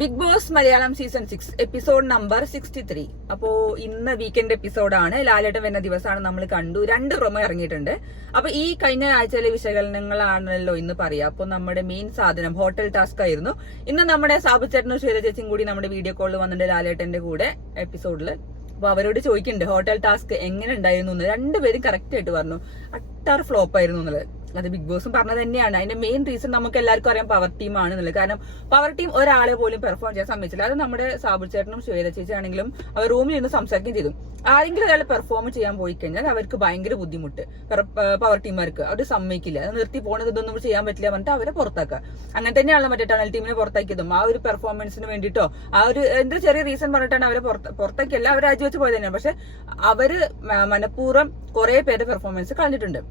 Big Boss Malayalam season 6 episode number 63. അപ്പോ ഇന്ന് weekend എപ്പിസോഡാണ്. ലാലേട്ടൻ വരുന്ന ദിവസമാണ്. നമ്മൾ കണ്ടു 2 പ്രൊമോ ഇറങ്ങിയിട്ടുണ്ട്. അപ്പൊ ഈ കഴിഞ്ഞ ആഴ്ചയിലെ വിശകലനങ്ങളാണല്ലോ ഇന്ന് പറയാം. അപ്പൊ നമ്മുടെ മെയിൻ സാധനം ഹോട്ടൽ ടാസ്ക് ആയിരുന്നു. ഇന്ന് നമ്മുടെ സാബു ചേട്ടനും ശ്വേത ചേച്ചിയും കൂടി നമ്മുടെ വീഡിയോ കോളിൽ വന്നിട്ടുണ്ട് ലാലേട്ടന്റെ കൂടെ എപ്പിസോഡില്. അപ്പൊ അവരോട് ചോദിക്കുന്നുണ്ട് ഹോട്ടൽ ടാസ്ക് എങ്ങനെ ഉണ്ടായിരുന്നു എന്ന്. രണ്ടുപേരും കറക്റ്റ് ആയിട്ട് പറഞ്ഞു അട്ടർ ഫ്ലോപ്പ് ആയിരുന്നു എന്നുള്ളത്. അത് ബിഗ് ബോസും പറഞ്ഞത് തന്നെയാണ്. അതിന്റെ മെയിൻ റീസൺ നമുക്ക് എല്ലാവർക്കും അറിയാം പവർ ടീം ആണെന്നുള്ളത്. കാരണം പവർ ടീം ഒരാളെ പോലും പെർഫോം ചെയ്യാൻ സമ്മതിച്ചില്ല. അത് നമ്മുടെ സാബു ചേട്ടനും ശ്വേത ചേച്ചി ആണെങ്കിലും അവർ റൂമിൽ നിന്ന് സംസാരിക്കുകയും ചെയ്തു. ആരെങ്കിലും ഒരാൾ പെർഫോം ചെയ്യാൻ പോയി കഴിഞ്ഞാൽ അവർക്ക് ഭയങ്കര ബുദ്ധിമുട്ട്. പവർ ടീമാർക്ക് അവർ സമ്മതിക്കില്ല. അത് നിർത്തി പോണത് ഇതൊന്നും ചെയ്യാൻ പറ്റില്ല പറഞ്ഞിട്ട് അവരെ പുറത്താക്കുക. അങ്ങനെ തന്നെയാണല്ലോ മറ്റേ ടണൽ ടീമിനെ പുറത്താക്കിയതും. ആ ഒരു പെർഫോമൻസിന് വേണ്ടിയിട്ടോ ആ ഒരു എന്തോ ചെറിയ റീസൺ പറഞ്ഞിട്ടാണ് അവരെ പുറത്താക്കിയല്ല, അവർ രാജിവെച്ച് പോയത് തന്നെയാണ്. പക്ഷെ അവര് മനഃപൂർവ്വം കുറെ പേരുടെ പെർഫോമൻസ് കളഞ്ഞിട്ടുണ്ട്.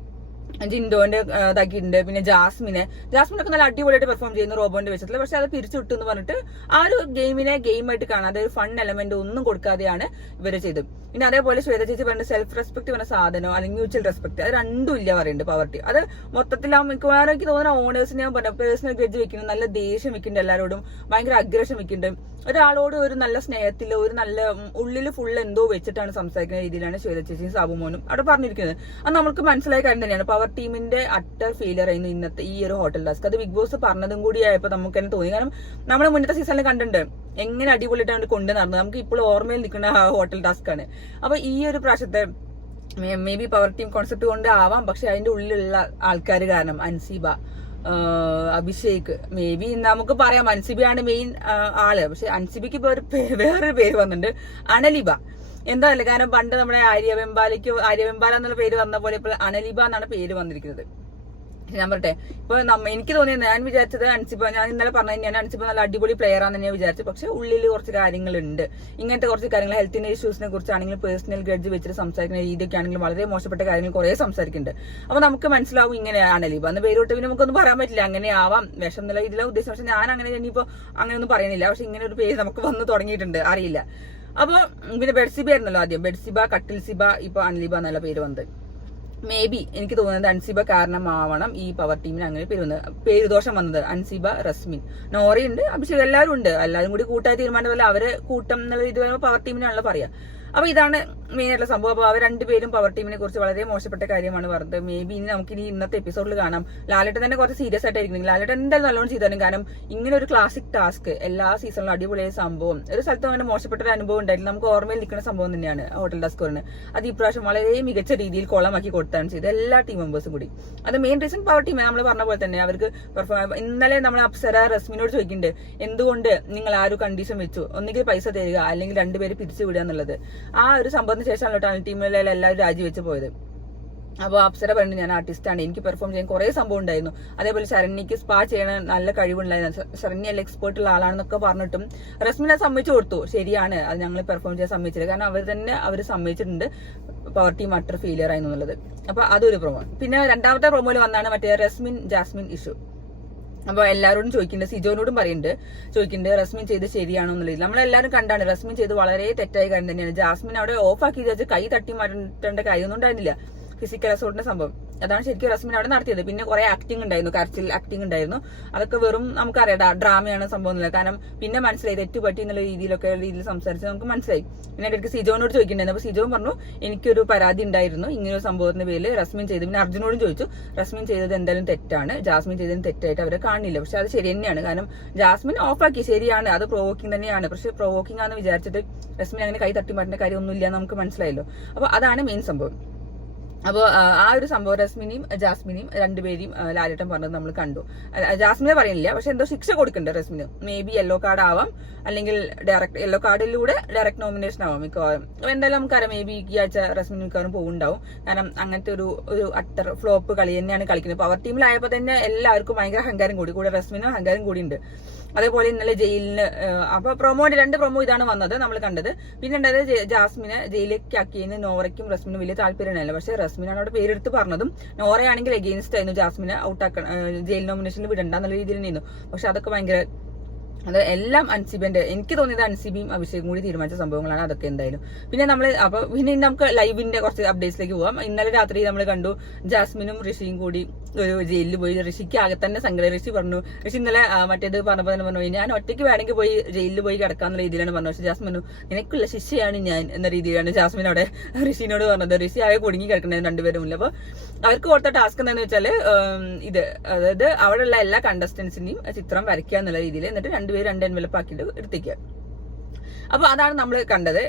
ജിൻഡോന്റെ ഇതാക്കിയിട്ടുണ്ട്. പിന്നെ ജാസ്മിനൊക്കെ നല്ല അടിപൊളിയായിട്ട് പെർഫോം ചെയ്യുന്നു റോബോന്റെ വെച്ചിട്ടുള്ള. പക്ഷെ അത് പിരിച്ചുവിട്ടു എന്ന് പറഞ്ഞിട്ട് ആ ഒരു ഗെയിമിനെ ഗെയിമായിട്ട് കാണാതെ ഒരു ഫൺ എലമെന്റ് ഒന്നും കൊടുക്കാതെയാണ് ഇവര് ചെയ്തത്. പിന്നെ അതേപോലെ ശ്വേത ചേച്ചി പറഞ്ഞ സെൽഫ് റെസ്പെക്ട് പറഞ്ഞ സാധനോ അല്ലെങ്കിൽ മ്യൂച്വൽ റെസ്പെക്ട് അത് രണ്ടും ഇല്ല പറയുന്നുണ്ട് പവർ ടീം. അത് മൊത്തത്തിൽ മിക്കവാറും എനിക്ക് തോന്നുന്ന ഓണേഴ്സിന് ഞാൻ പറഞ്ഞ പേഴ്സണൽ ഗ്രഡ്ജ് വെക്കുന്നു, നല്ല ദേഷ്യം വെക്കുന്നുണ്ട്, എല്ലാവരോടും ഭയങ്കര അഗ്രഷൻ വെക്കുന്നുണ്ട്. ഒരാളോട് ഒരു നല്ല സ്നേഹത്തിലോ ഒരു നല്ല ഉള്ളിൽ ഫുൾ എന്തോ വെച്ചിട്ടാണ് സംസാരിക്കുന്ന രീതിയിലാണ് ശ്വേത ചേച്ചിയും സാബുമോനും അവിടെ പറഞ്ഞിരിക്കുന്നത്. അത് നമുക്ക് മനസ്സിലായ കാര്യം തന്നെയാണ്. പവർ ടീമിന്റെ അട്ടർ ഫെയിലിയർ ആയിരുന്നു ഇന്നത്തെ ഈ ഒരു ഹോട്ടൽ ടാസ്ക്. അത് ബിഗ് ബോസ് പറഞ്ഞതും കൂടി ആയപ്പോൾ നമുക്ക് തന്നെ തോന്നി. കാരണം നമ്മൾ മുന്നത്തെ സീസണിൽ കണ്ടിട്ടുണ്ട് എങ്ങനെ അടിപൊളിയായിട്ടാണ് കൊണ്ടു നടന്നത്. നമുക്ക് ഇപ്പോൾ ഓർമ്മയിൽ നിൽക്കുന്ന ഹോട്ടൽ ടാസ്ക് ആണ്. അപ്പൊ ഈ ഒരു പ്രാവശ്യത്തെ may be power team concept കൊണ്ട് ആവാം. പക്ഷെ അതിന്റെ ഉള്ളിലുള്ള ആൾക്കാർ കാരണം അൻസിബ, അഭിഷേക്, മേ ബി നമുക്ക് പറയാം അൻസിബയാണ് മെയിൻ ആള്. പക്ഷെ അൻസിബയ്ക്ക് ഇപ്പൊ വേറൊരു പേര് വന്നിട്ടുണ്ട്, അനലിബ. എന്തായാലും കാരണം പണ്ട് നമ്മുടെ ആര്യവെമ്പാല എന്നുള്ള പേര് വന്ന പോലെ ഇപ്പോൾ അനലിബ എന്നാണ് പേര് വന്നിരിക്കുന്നത്. ഞാൻ പറട്ടെ, ഇപ്പൊ എനിക്ക് തോന്നിയത് ഞാൻ വിചാരിച്ചത് അൻസിബ, ഞാൻ ഇന്നലെ പറഞ്ഞത് ഞാൻ അൻസിബ നല്ല അടിപൊളി പ്ലെയർ ആണെന്ന് ഞാൻ വിചാരിച്ചു. പക്ഷെ ഉള്ളിൽ കുറച്ച് കാര്യങ്ങളുണ്ട്. ഇങ്ങനത്തെ കുറച്ച് കാര്യങ്ങൾ ഹെൽത്തിന്റെ ഇഷ്യൂസിനെ കുറിച്ചാണെങ്കിലും പേഴ്സണൽ ഗ്രഡ്ജ് വെച്ചിട്ട് സംസാരിക്കുന്ന രീതിയൊക്കെ ആണെങ്കിലും വളരെ മോശപ്പെട്ട കാര്യങ്ങൾ കുറെ സംസാരിക്കുന്നുണ്ട്. അപ്പൊ നമുക്ക് മനസ്സിലാവും ഇങ്ങനെയാണ് അനലിബ എന്ന് പേര് വിട്ട് പിന്നെ നമുക്കൊന്നും പറയാൻ പറ്റില്ല. അങ്ങനെ ആവാം, വിഷം എന്നുള്ള ഇതിലാണ് ഉദ്ദേശം. പക്ഷെ ഞാൻ അങ്ങനെ ഇനിയിപ്പോ അങ്ങനെയൊന്നും പറയുന്നില്ല. പക്ഷെ ഇങ്ങനെ ഒരു പേര് നമുക്ക് വന്ന് തുടങ്ങിയിട്ടുണ്ട്, അറിയില്ല. അപ്പൊ പിന്നെ ബെഡ്സിബ ആയിരുന്നല്ലോ ആദ്യം, ബെഡ്സിബ, കട്ടിൽ സിബ, ഇപ്പൊ അൻലിബ എന്നുള്ള പേര് വന്നത്. മേ ബി എനിക്ക് തോന്നുന്നത് അൻസിബ കാരണമാവണം ഈ പവർ ടീമിന് അങ്ങനെ പേര് ദോഷം വന്നത്. അൻസിബ, റസ്മിൻ, നോറയുണ്ട്, അഭിഷേക്, എല്ലാവരും ഉണ്ട്. എല്ലാവരും കൂടി കൂട്ടായി തീരുമാനം പോലെ അവരെ കൂട്ടം എന്നുള്ള ഇത് വരുമ്പോൾ പവർ ടീമിനാണല്ലോ പറയാ. അപ്പൊ ഇതാണ് മെയിൻ ആയിട്ടുള്ള സംഭവം. അപ്പൊ അവർ രണ്ടുപേരും പവർ ടീമിനെ കുറിച്ച് വളരെ മോശപ്പെട്ട കാര്യമാണ് പറഞ്ഞത്. മേ ബി നമുക്കിനി ഇന്നത്തെ എപ്പിസോഡിൽ കാണാം. ലാലേട്ടൻ തന്നെ കുറച്ച് സീരിയസ് ആയിട്ടായിരിക്കും. ലാലേട്ടൻ എന്തായാലും നല്ലോണം ചെയ്താലും, കാരണം ഇങ്ങനെ ഒരു ക്ലാസിക് ടാസ്ക് എല്ലാ സീസണിലും അടിപൊളിയായ സംഭവം ഒരു സ്ഥലത്തും അങ്ങനെ മോശപ്പെട്ട ഒരു അനുഭവം ഉണ്ടായിട്ടില്ല. നമുക്ക് ഓർമ്മയിൽ നിൽക്കുന്ന സംഭവം തന്നെയാണ് ഹോട്ടൽ ടാസ്ക് പറഞ്ഞത്. അത് ഇപ്രാവശ്യം വളരെ മികച്ച രീതിയിൽ കോളമാക്കി കൊടുത്താണ് ചെയ്തത് എല്ലാ ടീം മെമ്പേഴ്സും കൂടി. അത് മെയിൻ റീസൺ പവർ ടീം നമ്മൾ പറഞ്ഞ പോലെ തന്നെ അവർക്ക് ഇന്നലെ നമ്മൾ അപ്സര റസ്മിനോട് ചോദിക്കുന്നുണ്ട് എന്തുകൊണ്ട് നിങ്ങൾ ആ ഒരു കണ്ടീഷൻ വെച്ചു, ഒന്നുകിൽ പൈസ തരിക അല്ലെങ്കിൽ രണ്ടുപേര് പിരിച്ചു വിടുക എന്നുള്ളത്. ആ ഒരു സംഭവത്തിന് ശേഷമാണ് ടണൽ ടീമിലെ എല്ലാവരും രാജിവെച്ച് പോയത്. അപ്പോൾ അപ്സര പറഞ്ഞു ഞാൻ ആർട്ടിസ്റ്റാണ്, എനിക്ക് പെർഫോം ചെയ്യാൻ കുറെ സംഭവം ഉണ്ടായിരുന്നു. അതേപോലെ ശരണ്യക്ക് സ്പാ ചെയ്യണ നല്ല കഴിവുണ്ടായിരുന്നു, ശരണ്യ നല്ല എക്സ്പേർട്ട് ഉള്ള ആളാണെന്നൊക്കെ പറഞ്ഞിട്ടും റസ്മിനെ സമ്മതിച്ചു കൊടുത്തു. ശരിയാണ്, അത് ഞങ്ങൾ പെർഫോം ചെയ്യാൻ സമ്മതിച്ചില്ല. കാരണം അവർ സമ്മതിച്ചിട്ടുണ്ട് പവർ ടീം അട്ടർ ഫെയിലിയർ ആയി എന്നുള്ളത്. അപ്പൊ അതൊരു പ്രൊമോ. പിന്നെ രണ്ടാമത്തെ പ്രൊമോയിൽ വന്നാണ് മറ്റേ റസ്മിൻ ജാസ്മിൻ ഇഷ്യൂ. അപ്പൊ എല്ലാവരോടും ചോദിക്കുന്നുണ്ട്, സിജോനോടും ചോദിക്കുന്നുണ്ട് റസ്മിൻ ചെയ്ത് ശരിയാണോ എന്നുള്ളത്. നമ്മളെല്ലാവരും കണ്ടാണ് റസ്മിൻ ചെയ്ത് വളരെ തെറ്റായ കാര്യം തന്നെയാണ്. ജാസ്മിൻ അവിടെ ഓഫ് ആക്കി വിചാരിച്ച് കൈ തട്ടി മാറ്റേണ്ട കാര്യമൊന്നും ഉണ്ടായിരുന്നില്ല. ഫിസിക്കൽ അസോൾട്ടിന്റെ സംഭവം അതാണ് ശരിക്കും റസ്മിൻ അവിടെ നടത്തിയത്. പിന്നെ കുറെ ആക്ടിങ് ഉണ്ടായിരുന്നു, കരച്ചിൽ ആക്ടിങ് ഉണ്ടായിരുന്നു. അതൊക്കെ വെറും നമുക്കറിയാം ഡ്രാമയാണ് സംഭവം എന്നുള്ളത്. കാരണം പിന്നെ മനസ്സിലായി തെറ്റുപറ്റി എന്നുള്ള രീതിയിൽ സംസാരിച്ച് നമുക്ക് മനസ്സിലായി. പിന്നെ ഇടയ്ക്ക് സിജോനോട് ചോദിക്കുന്നുണ്ടായിരുന്നു. അപ്പൊ സിജോൻ പറഞ്ഞു എനിക്കൊരു പരാതി ഉണ്ടായിരുന്നു ഇങ്ങനെ ഒരു സംഭവത്തിന്റെ പേരിൽ റസ്മിൻ ചെയ്തു. പിന്നെ അർജുനോടും ചോദിച്ചു, റസ്മിൻ ചെയ്തത് എന്തായാലും തെറ്റാണ്, ജാസ്മിൻ ചെയ്തതിന് തെറ്റായിട്ട് അവരെ കാണില്ല. പക്ഷെ അത് ശരി തന്നെയാണ്. കാരണം ജാസ്മിൻ ഓഫാക്കി, ശരിയാണ്, അത് പ്രൊവോക്കിംഗ് തന്നെയാണ്. പക്ഷെ പ്രൊവോക്കിംഗ് ആണെന്ന് വിചാരിച്ചിട്ട് റസ്മിൻ അങ്ങനെ കൈ തട്ടി മാറ്റേണ്ട കാര്യമൊന്നുമില്ല എന്ന് നമുക്ക് മനസ്സിലായല്ലോ. അപ്പൊ അതാണ് മെയിൻ സംഭവം. അപ്പോൾ ആ ഒരു സംഭവം റസ്മിനെയും ജാസ്മിനെയും രണ്ടുപേരെയും ലാലേട്ടൻ പറഞ്ഞത് നമ്മൾ കണ്ടു. ജാസ്മിനെ പറയുന്നില്ല, പക്ഷെ എന്തോ ശിക്ഷ കൊടുക്കുന്നുണ്ട് റസ്മിന്. മേ ബി യെല്ലോ കാർഡ് ആവാം, അല്ലെങ്കിൽ ഡയറക്റ്റ് യെല്ലോ കാർഡിലൂടെ ഡയറക്റ്റ് നോമിനേഷൻ ആവാം മിക്കവാറും. എന്തായാലും നമുക്കറിയാം മേ ബി ഈ ആഴ്ച റസ്മിൻ മിക്കവാറും പോകുന്നുണ്ടാവും. കാരണം അങ്ങനത്തെ ഒരു അട്ടർ ഫ്ലോപ്പ് കളി തന്നെയാണ് കളിക്കുന്നത്. പവർ ടീമിലായപ്പോൾ തന്നെ എല്ലാവർക്കും ഭയങ്കര അഹങ്കാരം കൂടെ റസ്മിനും അഹങ്കാരം കൂടിയുണ്ട്. അതേപോലെ ഇന്നലെ ജയിലിന് അപ്പൊ രണ്ട് പ്രൊമോ ഇതാണ് വന്നത് നമ്മൾ കണ്ടത്. പിന്നെ ഉണ്ടായത് ജാസ്മിനെ ജയിലിലേക്ക് ആക്കിയതിന് നോറയ്ക്കും റസ്മിനും വലിയ താല്പര്യമാണല്ലോ. പക്ഷെ റസ്മിനാണ് അവിടെ പേരെടുത്ത് പറഞ്ഞതും. നോറയാണെങ്കിൽ എഗെയിൻസ്റ്റ് ആയിരുന്നു ജാസ്മിനെ ഔട്ടാക്കണം, ജയിൽ നോമിനേഷനിൽ വിടണ്ട എന്നുള്ള രീതിയിൽ തന്നെയായിരുന്നു. പക്ഷെ അതൊക്കെ ഭയങ്കര അത് എല്ലാം അൻസിബന്റെ, എനിക്ക് തോന്നിയത് അൻസിബിയും അഭിഷേകും കൂടി തീരുമാനിച്ച സംഭവങ്ങളാണ് അതൊക്കെ എന്തായാലും. പിന്നെ പിന്നെ നമുക്ക് ലൈവിന്റെ കുറച്ച് അപ്ഡേറ്റ്സിലേക്ക് പോവാം. ഇന്നലെ രാത്രി നമ്മൾ കണ്ടു ജാസ്മിനും ഋഷിയും കൂടി ഒരു ജയിലിൽ പോയി. ഋഷിക്ക് ആകെ തന്നെ സങ്കടം. ഋഷി ഇന്നലെ മറ്റേത് പറഞ്ഞപ്പോൾ തന്നെ പറഞ്ഞു, ഞാൻ ഒറ്റയ്ക്ക് വേണമെങ്കിൽ പോയി ജയിലിൽ പോയി കിടക്കാന്നുള്ള രീതിയിലാണ് പറഞ്ഞത്. പക്ഷെ ജാസ്മിനു നിനക്കുള്ള ശിക്ഷയാണ് ഞാൻ എന്ന രീതിയിലാണ് ജാസ്മിൻ അവിടെ ഋഷിനോട് പറഞ്ഞത്. ഋഷി ആകെ കുടുങ്ങി കിടക്കണത് രണ്ടുപേരും ഇല്ല. അപ്പൊ അവർക്ക് കൊടുത്ത ടാസ്ക് എന്താണെന്ന് വെച്ചാൽ അതായത് അവിടെയുള്ള എല്ലാ കണ്ടസ്റ്റൻസിനെയും ചിത്രം വരയ്ക്കുക എന്നുള്ള രീതിയിൽ, എന്നിട്ട് രണ്ടുപേരും 2 എൻവലപ്പ് ആക്കിയിട്ട് എടുത്തേക്കുക. അപ്പൊ അതാണ് നമ്മൾ കണ്ടത്.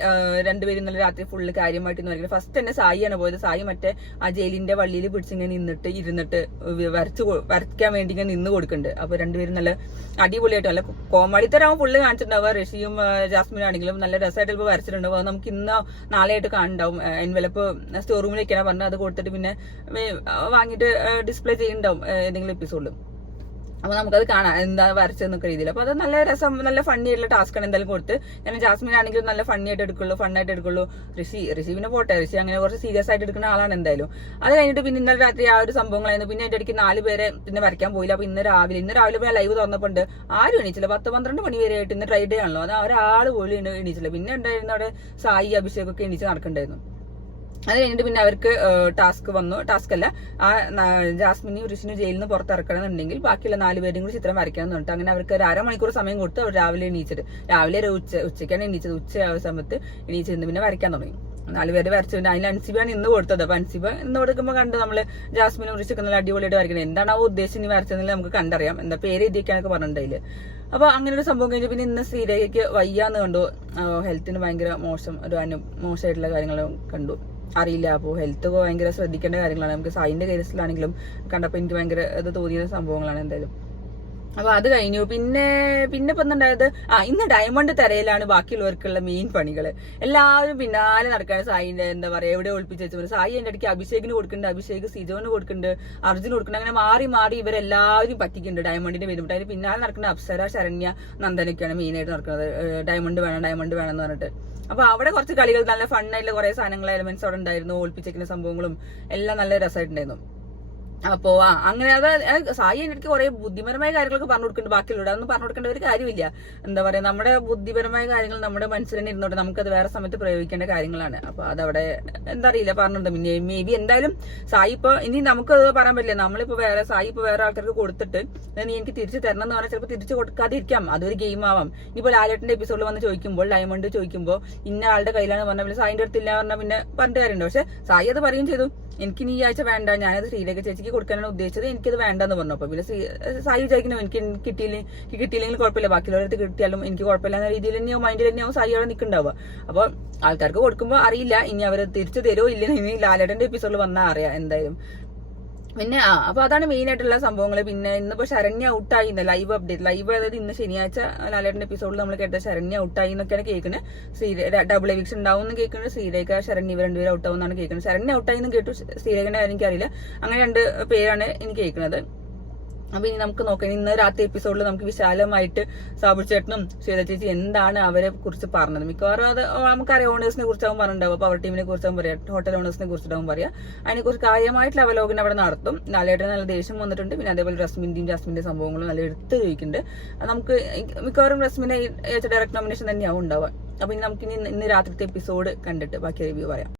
രണ്ടുപേരും ഇന്നലെ രാത്രി ഫുള്ള് കാര്യമായിട്ട് പറയുന്നത്. ഫസ്റ്റ് തന്നെ സായിയാണ് പോയത്. സായി മറ്റേ ആ ജയിലിന്റെ വള്ളിയിൽ പിടിച്ചിങ്ങനെ ഇരുന്നിട്ട് വരയ്ക്കാൻ വേണ്ടി ഇങ്ങനെ നിന്ന് കൊടുക്കുന്നുണ്ട്. അപ്പൊ രണ്ടുപേരും നല്ല അടിപൊളിയായിട്ട് നല്ല കോമഡിത്തരാവും ഫുള്ള് കാണിച്ചിട്ടുണ്ടാവുക. ഋഷിയും ജാസ്മിനും ആണെങ്കിലും നല്ല രസമായിട്ട് ചിലപ്പോൾ വരച്ചിട്ടുണ്ടാവും. അത് നമുക്ക് ഇന്നോ നാളെയായിട്ട് കാണുന്നുണ്ടാവും. എൻവലപ്പ് സ്റ്റോർ റൂമിലേക്കാണ് പറഞ്ഞത്. അത് കൊടുത്തിട്ട് പിന്നെ വാങ്ങിയിട്ട് ഡിസ്പ്ലേ ചെയ്യുന്നുണ്ടാവും ഏതെങ്കിലും എപ്പിസോഡിലും. അപ്പൊ നമുക്കത് കാണാം എന്താ വരച്ചെന്നൊക്കെ രീതിയിൽ. അപ്പൊ അത് നല്ല രസം, നല്ല ഫണ്ണി ആയിട്ടുള്ള ടാസ്ക് ആണ് എന്തായാലും കൊടുത്ത്. ഞാൻ ജാസ്മിൻ ആണെങ്കിലും നല്ല ഫണ്ണായിട്ട് എടുക്കുള്ളൂ, ഫണ്ണായിട്ട് എടുക്കുള്ളൂ. ഋഷി പിന്നെ പോട്ടെ, ഋഷി അങ്ങനെ കുറച്ച് സീരിയസ് ആയിട്ട് എടുക്കുന്ന ആളാണ് എന്തായാലും. അത് കഴിഞ്ഞിട്ട് പിന്നെ ഇന്നലെ രാത്രി ആ ഒരു സംഭവങ്ങളായിരുന്നു. പിന്നെ അതിന്റെ ഇടയ്ക്ക് 4 പേരെ പിന്നെ വരയ്ക്കാൻ പോയില്ല. അപ്പൊ ഇന്ന് രാവിലെ പോയി ലൈവ് തുറന്നപ്പോണ്ട് ആരും എണീച്ചില്ല. 10-12 മണി വരെ ആയിട്ട് ഇന്ന് ട്രൈഡേ ആണല്ലോ, അത് ഒരാൾ പോലും എണീച്ചില്ല. പിന്നെ ഉണ്ടായിരുന്നു അവിടെ സായി അഭിഷേകൊക്കെ എണീച്ച് നടക്കണ്ടായിരുന്നു. അത് കഴിഞ്ഞിട്ട് പിന്നെ അവർക്ക് ടാസ്ക് വന്നു. ടാസ്ക് അല്ല, ആ ജാസ്മിനെയും ഋഷിനും ജയിലിൽ നിന്ന് പുറത്തിറക്കണമെന്നുണ്ടെങ്കിൽ ബാക്കിയുള്ള 4 പേരും കൂടി ചിത്രം വരയ്ക്കണം എന്ന് പറഞ്ഞിട്ട് അങ്ങനെ അവർക്ക് ഒരു അരമണിക്കൂർ സമയം കൊടുത്ത് അവർ രാവിലെ എണീച്ചിട്ട്, രാവിലെ ഉച്ചയ്ക്കാണ് എണീച്ചത്. ഉച്ചയായ സമയത്ത് എണീച്ചിരുന്ന് പിന്നെ വരയ്ക്കാൻ തുടങ്ങി. 4 പേര് വരച്ചു. പിന്നെ അതിന് അൻസിബാണ് ഇന്ന് കൊടുത്തത്. അപ്പൊ അൻസിബ ഇന്ന് കൊടുക്കുമ്പോൾ കണ്ട് നമ്മള് ജാസ്മിനും ഋഷിക്ക് നല്ല അടിപൊളിയായിട്ട് വരയ്ക്കുന്നത്. എന്താണ് ആ ഉദ്ദേശം ഇനി വരച്ചതെന്ന് നമുക്ക് കണ്ടറിയാം. എന്താ പേര് എഴുതിയൊക്കെയാണൊക്കെ പറഞ്ഞിട്ടുണ്ടായില്. അപ്പൊ അങ്ങനെ ഒരു സംഭവം കഴിഞ്ഞു. പിന്നെ ഇന്ന് ശ്രീരേഖയ്ക്ക് വയ്യാന്ന് കണ്ടു. ഹെൽത്തിന് ഭയങ്കര മോശമായിട്ടുള്ള കാര്യങ്ങൾ കണ്ടു. അറിയില്ല. അപ്പോൾ ഹെൽത്ത് ഭയങ്കര ശ്രദ്ധിക്കേണ്ട കാര്യങ്ങളാണ്. നമുക്ക് സായിന്റെ കേസിലാണെങ്കിലും കണ്ടപ്പോൾ എനിക്ക് ഭയങ്കര ഇത് തോന്നിയ സംഭവങ്ങളാണ് എന്തായാലും. അപ്പൊ അത് കഴിഞ്ഞു. പിന്നെ ഇപ്പൊ എന്തുണ്ടായത്, ഇന്ന് ഡയമണ്ട് തെരയിലാണ് ബാക്കിയുള്ളവർക്കുള്ള മെയിൻ പണികള്. എല്ലാവരും പിന്നാലെ നടക്കാണ് സായിന്റെ, എന്താ പറയാ, എവിടെ ഒളിപ്പിച്ച് വെച്ചു. സായി അതിന്റെ ഇടയ്ക്ക് അഭിഷേകിന് കൊടുക്കുന്നുണ്ട്, അഭിഷേക് സിജോന് കൊടുക്കുന്നുണ്ട്, അർജുന് കൊടുക്കുന്നുണ്ട്. അങ്ങനെ മാറി ഇവരെല്ലാവരും പറ്റിക്കുന്നുണ്ട് ഡയമണ്ടിന്റെ വരുമ്പോൾ. അതിന് പിന്നാലെ നടക്കുന്ന അപ്സര, ശരണ്യ, നന്ദനൊക്കെയാണ് മെയിൻ ആയിട്ട് നടക്കുന്നത്. ഡയമണ്ട് വേണം എന്ന് പറഞ്ഞിട്ട്. അപ്പൊ അവിടെ കുറച്ച് കളികൾ, നല്ല ഫണ്ണായിട്ടുള്ള കുറെ സാധനങ്ങൾ, എലമെന്റ്സ് അവിടെ ഉണ്ടായിരുന്നു. ഒളിപ്പിച്ചേക്കുന്ന സംഭവങ്ങളും എല്ലാം നല്ല രസമായിട്ടുണ്ടായിരുന്നു. അപ്പോ അങ്ങനെ അത് സായി എൻ്റെ അടുത്ത് കുറെ ബുദ്ധിപരമായ കാര്യങ്ങളൊക്കെ പറഞ്ഞു കൊടുക്കുന്നുണ്ട്. ബാക്കിയുള്ളൂ അതൊന്നും പറഞ്ഞു കൊടുക്കേണ്ട ഒരു കാര്യമില്ല. എന്താ പറയാ, നമ്മുടെ ബുദ്ധിപരമായ കാര്യങ്ങൾ നമ്മുടെ മനസ്സിൽ തന്നെ ഇരുന്നോട്ടെ, നമുക്കത് വേറെ സമയത്ത് പ്രയോഗിക്കേണ്ട കാര്യങ്ങളാണ്. അപ്പൊ അതവിടെ എന്താ അറിയില്ല പറഞ്ഞിട്ടുണ്ട്. പിന്നെ മേ ബി എന്തായാലും സായി ഇപ്പൊ ഇനി നമുക്കത് പറയാൻ പറ്റില്ല. നമ്മളിപ്പോ സായി ഇപ്പൊ വേറെ ആൾക്കാർക്ക് കൊടുത്തിട്ട് നീ എനിക്ക് തിരിച്ചു തരണം എന്ന് പറഞ്ഞാൽ ചിലപ്പോൾ തിരിച്ചു കൊടുക്കാതിരിക്കാം. അതൊരു ഗെയിം ആവാം. ഇനിയിപ്പോ ലാലേട്ടന്റെ എപ്പിസോഡിൽ വന്ന് ചോദിക്കുമ്പോൾ, ഡയമണ്ട് ചോദിക്കുമ്പോൾ ഇന്ന ആളുടെ കയ്യിലാണ് പറഞ്ഞാൽ സായിന്റെ അടുത്തില്ല പറഞ്ഞാൽ പിന്നെ പറഞ്ഞിട്ട് കാര്യമുണ്ടോ. പക്ഷെ സായി അത് പറയുകയും ചെയ്തു, എനിക്ക് ഈ ആഴ്ച വേണ്ട, ഞാനത് ശ്രീരേഖ ചേച്ചിക്ക് കൊടുക്കാനാണ് ഉദ്ദേശിച്ചത്, എനിക്കത് വേണ്ടെന്ന് പറഞ്ഞു. അപ്പൊ പിന്നെ സായി വിചാരിക്കുന്നു എനിക്ക് കിട്ടിയില്ലെങ്കിൽ കുഴപ്പമില്ല, ബാക്കിയുള്ളവർക്ക് കിട്ടിയാലും എനിക്ക് കുഴപ്പമില്ല എന്ന രീതിയിൽ തന്നെയോ മൈൻഡിൽ തന്നെയോ സായി അവിടെ നിൽക്കുന്നുണ്ടാവുക. അപ്പൊ ആൾക്കാർക്ക് കൊടുക്കുമ്പോൾ അറിയില്ല ഇനി അവർ തിരിച്ചു തരുമോ ഇല്ലെന്ന്. ഇനി ലാലേട്ടന്റെ എപ്പിസോഡിൽ വന്നാൽ അറിയാം എന്തായാലും. പിന്നെ അപ്പൊ അതാണ് മെയിൻ ആയിട്ടുള്ള സംഭവങ്ങൾ. പിന്നെ ഇന്നിപ്പോ ശരണ്യ ഔട്ടായി ലൈവ് അപ്ഡേറ്റ്. ലൈവ് അതായത് ഇന്ന് ശനിയാഴ്ച ലാലേട്ടന്റെ എപ്പിസോഡിൽ നമ്മൾ കേട്ട ശരണ്യ ഔട്ടായി എന്നൊക്കെയാണ് കേൾക്കുന്നത്. ഡബിൾ എവിക്ഷൻ ഉണ്ടാവും എന്ന് കേൾക്കുന്നത്. ശ്രീരേഖ, ശരണ്യ ഇവർ 2 പേരും ഔട്ടാവും എന്നാണ് കേൾക്കുന്നത്. ശരണ്യ ഔട്ടായി എന്ന് കേട്ടു, ശ്രീരേഖന്റെ കാര്യം എനിക്കറിയില്ല. അങ്ങനെ 2 പേരാണ് എനിക്ക് കേൾക്കുന്നത്. അപ്പൊ ഇനി നമുക്ക് നോക്കാം. ഇന്ന് രാത്രി എപ്പിസോഡിൽ നമുക്ക് വിശാലമായിട്ട് സാബു ചേട്ടനും ശ്വേത ചേച്ചി എന്താണ് അവരെ കുറിച്ച് പറഞ്ഞത്. മിക്കവാറും അത് നമുക്കറിയാം, ഓണേഴ്സിനെ കുറിച്ചാവും പറഞ്ഞിട്ടുണ്ടാവും, പവർ ടീമിനെ കുറിച്ചാവും പറയാം, ഹോട്ടൽ ഓണേഴ്സിനെ കുറിച്ചിട്ടാവും പറയാം. അതിനെക്കുറിച്ച് കാര്യമായിട്ടുള്ള അവലോകനം അവിടെ നടത്തും. ലാലേട്ടന് നല്ല ദേഷ്യം വന്നിട്ടുണ്ട്. പിന്നെ അതേപോലെ റസ്മിന്റെയും ജാസ്മിന്റെ സംഭവങ്ങളും നല്ല എടുത്ത് ചോദിക്കുന്നുണ്ട്. നമുക്ക് മിക്കവാറും റസ്മിനെ ഡയറക്ട് നോമിനേഷൻ തന്നെയാവും ഉണ്ടാവുക. അപ്പൊ ഇനി നമുക്ക് ഇന്ന് രാത്രിത്തെ എപ്പിസോഡ് കണ്ടിട്ട് ബാക്കി റിവ്യൂ പറയാം.